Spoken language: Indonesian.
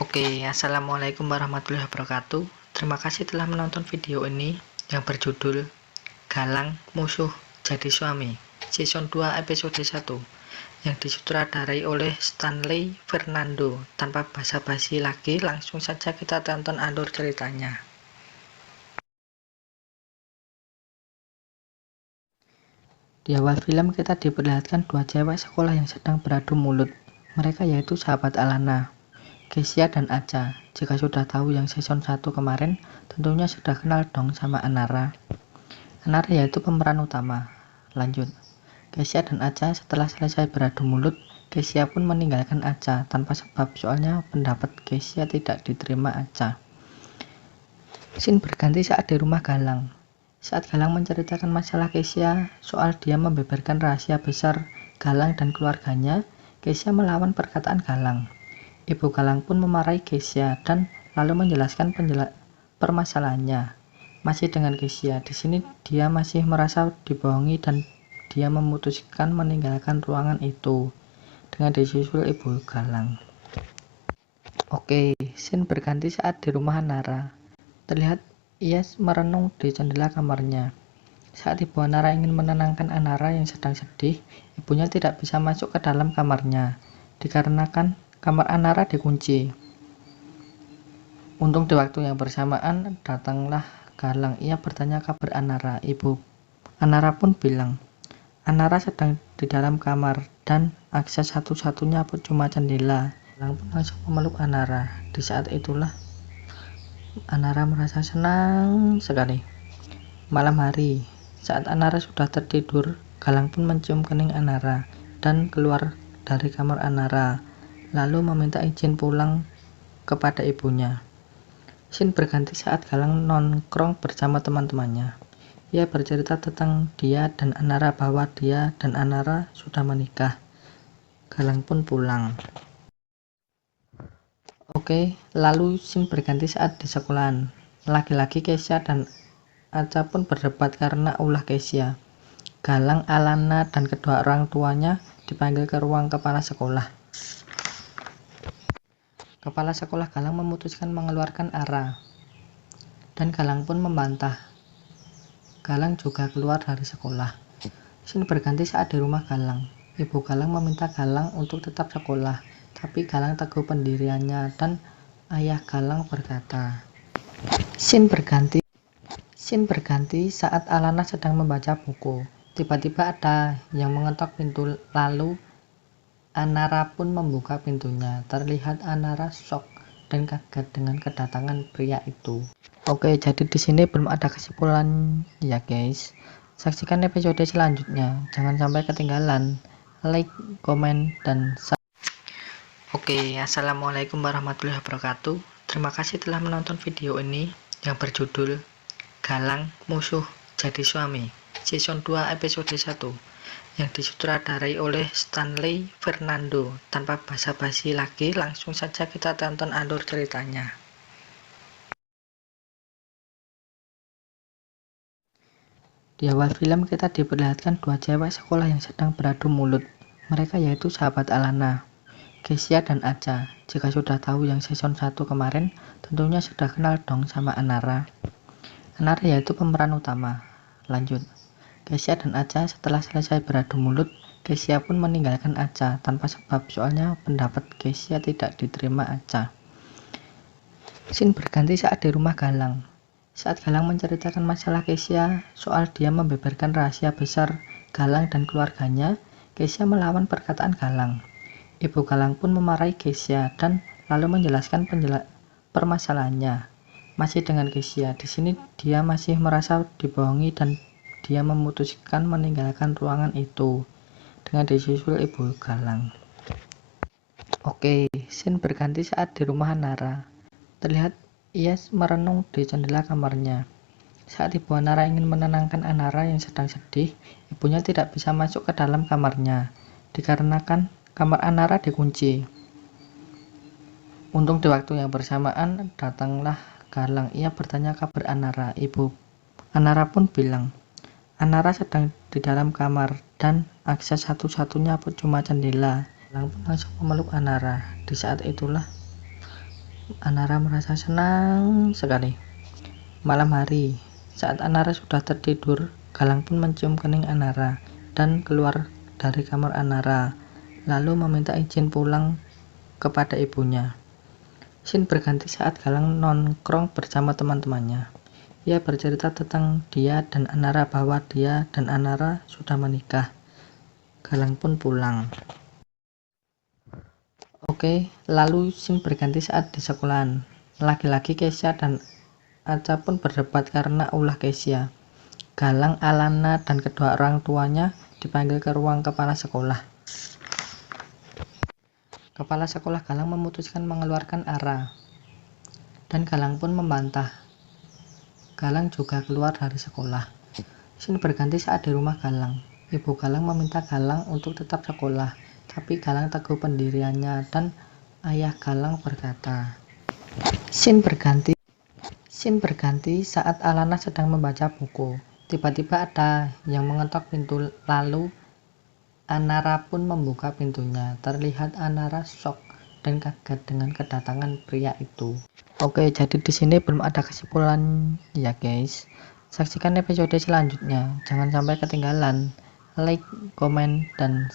Oke, assalamualaikum warahmatullahi wabarakatuh. Terima kasih telah menonton video ini yang berjudul Galang Musuh Jadi Suami, Season 2 episode 1, yang disutradarai oleh Stanley Fernando. Tanpa basa-basi lagi, langsung saja kita tonton alur ceritanya. Di awal film kita diperlihatkan dua cewek sekolah yang sedang beradu mulut. Mereka yaitu sahabat Alana, Kesia dan Aca. Jika sudah tahu yang season 1 kemarin, tentunya sudah kenal dong sama Anara. Anara yaitu pemeran utama. Lanjut, Kesia dan Aca setelah selesai beradu mulut, Kesia pun meninggalkan Aca tanpa sebab, soalnya pendapat Kesia tidak diterima Aca. Scene berganti saat di rumah Galang. Saat Galang menceritakan masalah Kesia soal dia membeberkan rahasia besar Galang dan keluarganya, Kesia melawan perkataan Galang. Ibu Galang pun memarahi Kesia dan lalu menjelaskan permasalahannya. Masih dengan Kesia, di sini dia masih merasa dibohongi dan dia memutuskan meninggalkan ruangan itu dengan disusul Ibu Galang. Oke, scene berganti saat di rumah Nara. Terlihat ia merenung di jendela kamarnya. Saat Ibu Anara ingin menenangkan Anara yang sedang sedih, ibunya tidak bisa masuk ke dalam kamarnya, dikarenakan kamar Anara dikunci. Untung di waktu yang bersamaan datanglah Galang. Ia bertanya kabar Anara. Ibu Anara pun bilang, Anara sedang di dalam kamar dan akses satu-satunya cuma jendela. Galang pun langsung memeluk Anara. Di saat itulah Anara merasa senang sekali. Malam hari, saat Anara sudah tertidur, Galang pun mencium kening Anara dan keluar dari kamar Anara, lalu meminta izin pulang kepada ibunya. Scene berganti saat Galang nongkrong bersama teman-temannya. Ia bercerita tentang dia dan Anara bahwa dia dan Anara sudah menikah. Galang pun pulang. Oke, lalu scene berganti saat di sekolahan. Lagi-lagi Kesia dan Aca pun berdebat karena ulah Kesia. Galang, Alana, dan kedua orang tuanya dipanggil ke ruang kepala sekolah. Kepala sekolah Galang memutuskan mengeluarkan Ara, dan Galang pun membantah. Galang juga keluar dari sekolah. Scene berganti saat di rumah Galang. Ibu Galang meminta Galang untuk tetap sekolah, tapi Galang teguh pendiriannya dan ayah Galang berkata. Scene berganti saat Alana sedang membaca buku. Tiba-tiba ada yang mengetok pintu, lalu Anara pun membuka pintunya. Terlihat Anara shock dan kaget dengan kedatangan pria itu. Oke, jadi di sini belum ada kesimpulan ya guys. Saksikan episode selanjutnya. Jangan sampai ketinggalan. Like, komen, dan subscribe. Oke, assalamualaikum warahmatullahi wabarakatuh. Terima kasih telah menonton video ini yang berjudul Galang Musuh Jadi Suami, Season 2 episode 1, yang disutradarai oleh Stanley Fernando. Tanpa basa-basi lagi, langsung saja kita tonton alur ceritanya. Di awal film kita diperlihatkan dua cewek sekolah yang sedang beradu mulut. Mereka yaitu sahabat Alana, Kesia dan Aca. Jika sudah tahu yang season 1 kemarin, tentunya sudah kenal dong sama Anara. Anara yaitu pemeran utama. Lanjut, Kesia dan Aca setelah selesai beradu mulut, Kesia pun meninggalkan Aca tanpa sebab, soalnya pendapat Kesia tidak diterima Aca. Scene berganti saat di rumah Galang. Saat Galang menceritakan masalah Kesia soal dia membeberkan rahasia besar Galang dan keluarganya, Kesia melawan perkataan Galang. Ibu Galang pun memarahi Kesia dan lalu menjelaskan permasalahannya. Masih dengan Kesia, di sini dia masih merasa dibohongi dan dia memutuskan meninggalkan ruangan itu dengan disusul Ibu Galang. Oke, scene berganti saat di rumah Nara. Terlihat ia merenung di jendela kamarnya. Saat Ibu Anara ingin menenangkan Anara yang sedang sedih, ibunya tidak bisa masuk ke dalam kamarnya, dikarenakan kamar Anara dikunci. Untung di waktu yang bersamaan datanglah Galang. Ia bertanya kabar Anara. Ibu Anara pun bilang, Anara sedang di dalam kamar dan akses satu-satunya cuma jendela. Galang pun langsung memeluk Anara. Di saat itulah Anara merasa senang sekali. Malam hari, saat Anara sudah tertidur, Galang pun mencium kening Anara dan keluar dari kamar Anara, lalu meminta izin pulang kepada ibunya. Scene berganti saat Galang nongkrong bersama teman-temannya. Ia bercerita tentang dia dan Anara bahwa dia dan Anara sudah menikah. Galang pun pulang. Oke, lalu scene berganti saat di sekolahan. Laki-laki Kesya dan Aca pun berdebat karena ulah Kesya. Galang, Alana, dan kedua orang tuanya dipanggil ke ruang kepala sekolah. Kepala sekolah Galang memutuskan mengeluarkan Ara, dan Galang pun membantah. Galang juga keluar dari sekolah. Scene berganti saat di rumah Galang. Ibu Galang meminta Galang untuk tetap sekolah, tapi Galang teguh pendiriannya dan ayah Galang berkata. Scene berganti saat Alana sedang membaca buku. Tiba-tiba ada yang mengetok pintu, lalu Anara pun membuka pintunya. Terlihat Anara shock dan kaget dengan kedatangan pria itu. Oke, jadi di sini belum ada kesimpulan ya guys. Saksikan episode selanjutnya. Jangan sampai ketinggalan. Like, komen, dan